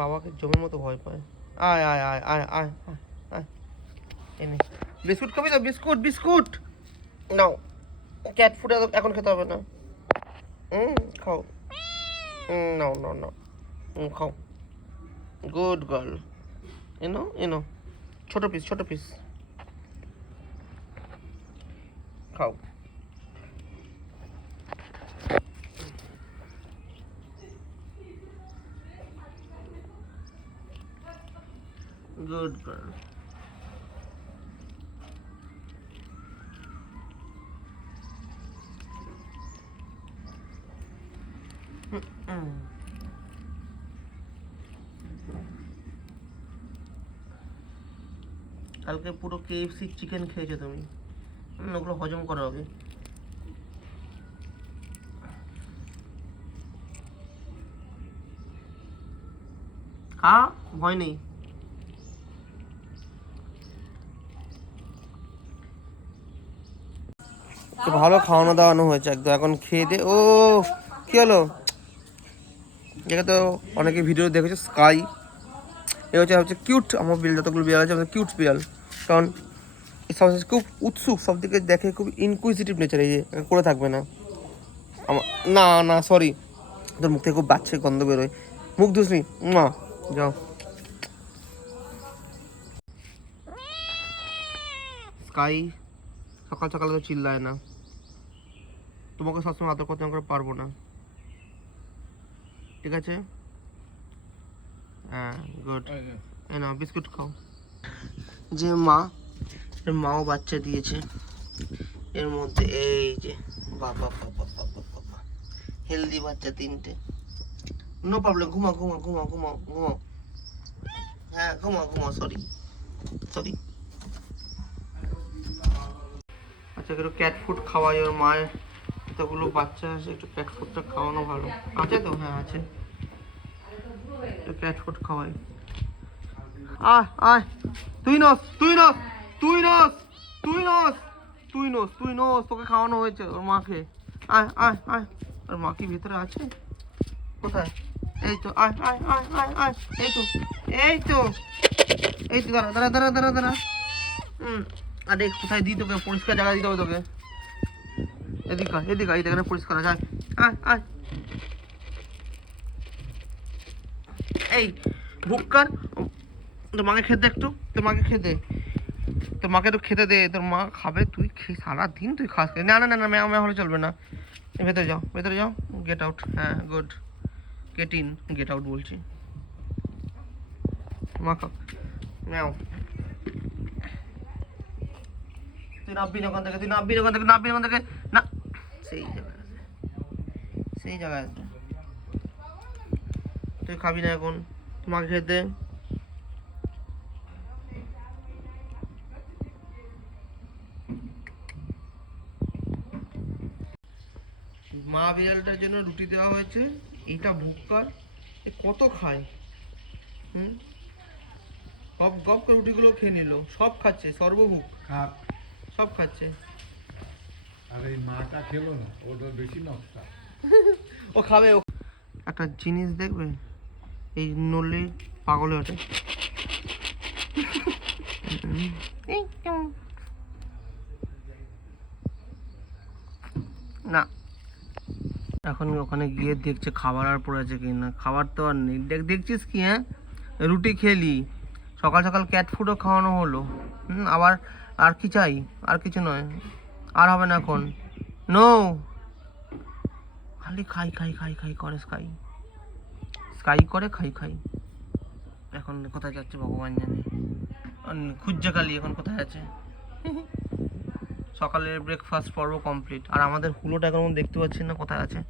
বাবাকে জমের মতো ভয় পায়। আয় আয় আয় আয় আয় আয় আয় এনে বিস্কুট খাবি তো? বিস্কুট বিস্কুট নাও। ক্যাট ফুড এখন খেতে হবে না। খাও। নাও নাও নাও খাও। Good girl. এনো এনো ছোট পিস ছোট পিস খাও। Good girl. কালকে পুরো KFC চিকেন খেয়েছো তুমি। ওগুলো হজম করো আগে। খা, ভয় নেই। তো ভালো খাওয়ানো দাওয়ানো হয়েছে একদম। এখন খেয়ে দে। ও কি হলো? যেটা তো অনেকে ভিডিও দেখেছো, স্কাই। এ হচ্ছে কিউট। আমার বিড়াল যতগুলো বিড়াল আছে আমাদের কিউট বিড়াল। কারণ সব খুব উৎসুক, সব দিকে দেখে, খুব ইনকুইজিটিভ নেচার। এই যে করে থাকবে না আমার। না না সরি, তোর মুখ থেকে খুব বাচ্চা গন্ধ বেরোয়। মুখ ধুসনি মা, যাও। স্কাই সকাল সকালে তো চিল্লায় না। তোমাকে সবসময় আদর করতে করে পারবো না, ঠিক আছে? হ্যাঁ গুড। না বিস্কুট খাও। যে মাও বাচ্চা দিয়েছে এর মধ্যে। এই যে বাবা বাবা বাবা বাবা, হেলদি বাচ্চা 3টে। নো প্রবলেম, ঘুমাও ঘুমাও ঘুমাও ঘুমাও ঘুমাও। হ্যাঁ ঘুমাও ঘুমাও। Sorry sorry. আচ্ছা একটু ক্যাট ফুড খাওয়াই ওর মায়ের। এতগুলো বাচ্চা আছে, একটু ক্যাট ফুডটা খাওয়ানো ভালো। আছে তো? হ্যাঁ আছে। ক্যাট ফুড খাওয়াই। আয় আয়, তুই নস তুই নস তুই নস তুই নস তুই নস তুই নস। তোকে খাওয়ানো হয়েছে ওর মাকে। আয় আয় আয়। ওর মা কি ভিতরে আছে? কোথায়? এই তো, আয় আয় আয় আয় আয়। এই তো এই তো এই তো। দাঁড়া দাঁড়া দাঁড়া দাঁড়া দাঁড়া। আরে কোথায় দিই তোকে? পরিষ্কার জায়গা দিতে হবে তোকে। এদিকে এদিকে, এই দেখে পরিষ্কার আছে। আয় আয়। এই ভুক্কার, তোর মাকে খেতে একটু। তোর মাকে খেতে, তোর মাকে একটু খেতে দে। তোর মা খাবে, তুই খেয়ে সারাদিন তুই খাস। না না না না, ম্যাও ম্যাও হলে চলবে না। ভেতরে যাও ভেতরে যাও। Get out. হ্যাঁ good. Get in, get out বলছি। মা খাও। ম্যাও। তুই নাববি না ওখান থেকে, তুই নাববি না ওখান থেকে, নাববি না ওখান থেকে। না, সেই জায়গায় আছে, সেই জায়গায় আছে। তুই খাবি না এখন, তোমাকে খেতে। মা বিড়ালটার জন্য রুটি দেওয়া হয়েছে। এইটা ভুক্কার, এ কত খায়। গপ গপ করে রুটিগুলো খেয়ে নিল। সব খাচ্ছে, সর্বভুক সব খাচ্ছে। আর এই মাটা খেলো না, ওটা বেশি নকশা। ও খাবে। ও একটা জিনিস দেখবে, এই নড়লে পাগল হয়ে ওঠে। না, এখন ওখানে গিয়ে দেখছে খাবার আর পড়েছে কি না। খাবার তো আর নেই। দেখছিস কি? হ্যাঁ রুটি খেলি, সকাল সকাল ক্যাট ফুডও খাওয়ানো হলো। আবার আর কি চাই? আর কিছু নয়, আর হবে না এখন। নো, খালি খাই খাই খাই খাই করে স্কাই। স্কাই করে খাই খাই। এখন কোথায় যাচ্ছে ভগবান জানে। খুঁজছে খালি এখন কোথায় আছে। সকালের ব্রেকফাস্ট পর্ব কমপ্লিট। আর আমাদের হুলোটা এখন দেখতে পাচ্ছি না কোথায় আছে।